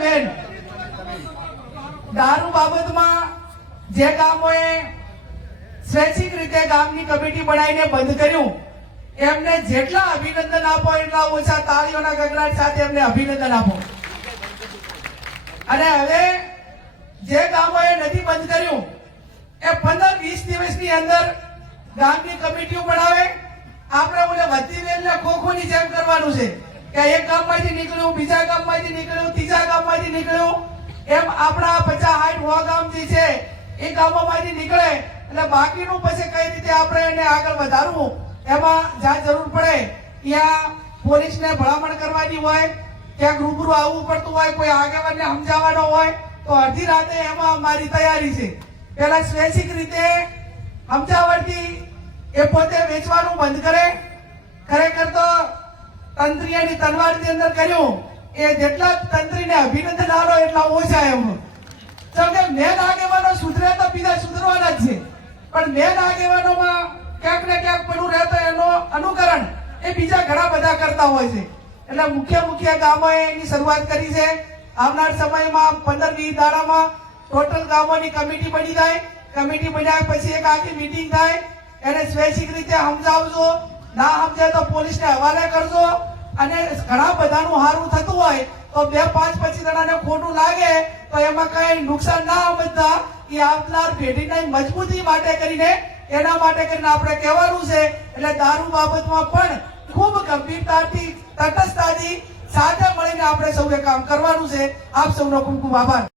બેન. દારૂ બાબતમાં જે ગામોએ સ્વૈચ્છિક રીતે ગામની કમિટી બનાવીને બંધ કર્યું. એમને જેટલા અભિનંદન આપો, એટલા ઓછા તાળીઓના ગગડાટ સાથે એમને અભિનંદન આપો. અને હવે જે ગામોએ નથી બંધ કર્યું. એ પંદર વીસ દિવસની અંદર ગામની કમિટીઓ બનાવે. આપણે ઓલે વધતી વેલને ખોખોની જેમ કરવાનું છે. કે એક ગામમાંથી નીકળ્યું, બીજા ગામમાંથી નીકળ્યું, ત્રીજા એમ આપણા પચાસ હાઈટ હોવા ગામ જે છે. એ ગામોમાંથી નીકળે. એટલે બાકીનું પછી કઈ રીતે આપણે એને આગળ વધારવું, એમાં જ્યાં જરૂર પડે, ત્યાં પોલીસને ભલામણ કરવાની હોય, ક્યાંક રૂબરૂ આવવું પડતું હોય, કોઈ આગેવાનને સમજાવવાનો હોય, તો અડધી રાતે એમાં મારી તૈયારી છે. પેલા સ્વૈચ્છિક રીતે સમજાવટથી એ પોતે વેચવાનું બંધ કરે. ખરેખર તો તંત્રીયાની તલવારની અંદર કર્યું. એ જેટલા તંત્રીને અભિનંદન આલો એટલા ઓછા એમ કે મેન આગેવાનો સુધરે તો બીજા સુધરવાના જ છે. પણ મેન આગેવાનોમાં ક્યાંક ને ક્યાંક પેલું રહેતો એનો અનુકરણ એ બીજા ઘણા બધા કરતા હોય છે. એટલે મુખ્ય મુખ્ય ગામોએ એની શરૂઆત કરી છે. આવનાર સમયમાં પંદર વીસ દાડામાં ટોટલ ગામોની કમિટી બની જાય. કમિટી બન્યા પછી એક આખી મીટિંગ થાય. એને સ્વૈચ્છિક રીતે સમજાવજો. ના સમજે તો પોલીસને હવાલે કરજો. અને ઘણા બધાનું હારું થતું હોય તો બે પાંચ પછી જણાને ખોટું લાગે તો એમાં કઈ નુકસાન ના સમજતા એ આપનાર પેઢીની મજબૂતી માટે કરીને એના માટે કરીને આપણે કહેવાનું છે. એટલે દારૂ બાબતમાં પણ ખૂબ ગંભીરતાથી, તટસ્થતાથી સાથે મળીને આપણે સૌએ કામ કરવાનું છે. આપ સૌનો ખૂબ ખૂબ આભાર.